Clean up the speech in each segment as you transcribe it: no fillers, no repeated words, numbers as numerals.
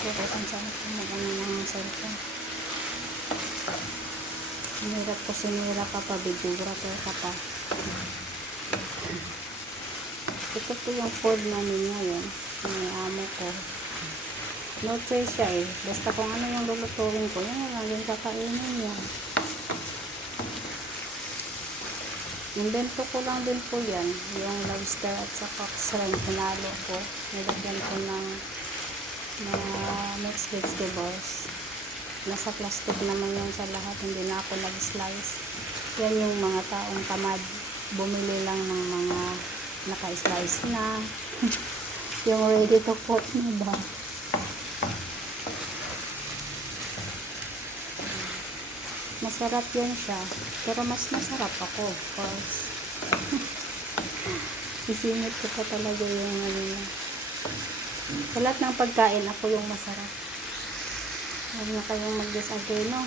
Pero kung saan ko mag-ano ng cellphone. Hirap kasi nila ka pa, videographer ka pa. Ito po yung food namin ngayon. May amo ko. No choice siya eh. Basta kung ano yung lulutuin ko, yan lang yung kakainin niya. Invento ko lang din po yan. Yung lobster at saka shrimp. Pinalo ko. Nilagyan ko ng mixed vegetables. Nasa plastic naman yan sa lahat. Hindi na ako nag-slice. Yan yung mga taong tamad. Bumili lang ng mga naka-slice na. Yung ready to cook na ba? Masarap yan siya. Pero mas masarap ako. Of course. Isingit ko pa talaga yung ano. Sa lahat ng pagkain, ako yung masarap. Huwag na kayong mag-disagree, no?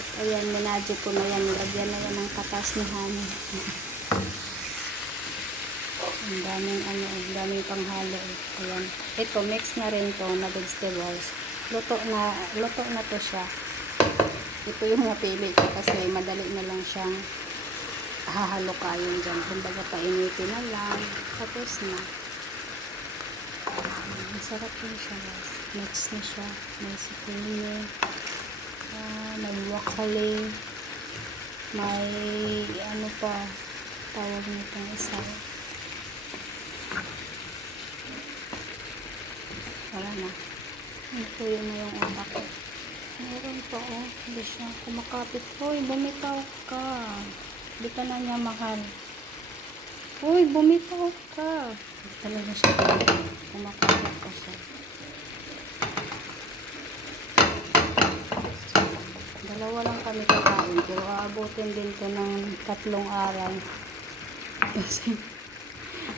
At ayan, minadyo ko na yan. Lagyan na yan ng katas ni honey. Ang daming ano, ang daming panghalo. Ayan. Ito, mix na rin to na vegetables. Luto na to siya. Ito yung napili ko kasi madali na lang siyang hahalo kayo dyan. Kumbaga painitin na lang. Tapos na. Masarap yun siya, guys. Mix na siya. May zucchini. May broccoli. May ano pa tawag nitong isa. Wala na. Ito yun na yung utak ko. Meron pa oh. Hindi siya kumakapit. Hoy, bumitaw ka. Hindi ka na niya mahal. Hoy, bumitaw ka. Hindi talaga siya kumakapit pa siya. Dalawa lang kami kakain. Pero aabutin din to ng 3 araw. Kasi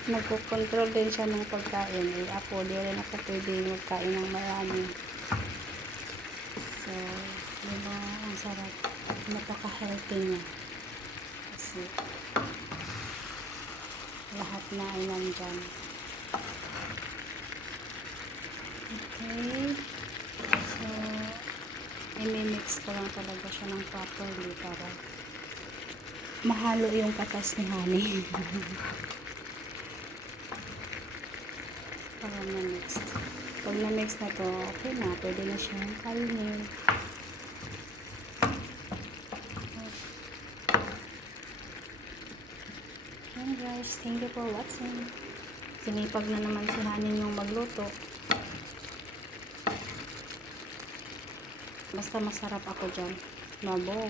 nagko-control din siya ng pagkain. Eh, ako, di rin ako pwede magkain ng marami. So, diba, ang sarap. Napaka-healthy niya. Kasi, lahat na ay nandyan. Okay. So, i-mix ko lang talaga siya ng properly para mahalo yung katas ni honey. Para na-mix. Pag na-mix na to, okay na. Pwede na siyang kainin. And guys, thank you for watching. Sinipag na naman si honey yung magluto. Basta masarap ako dyan. Mabuo.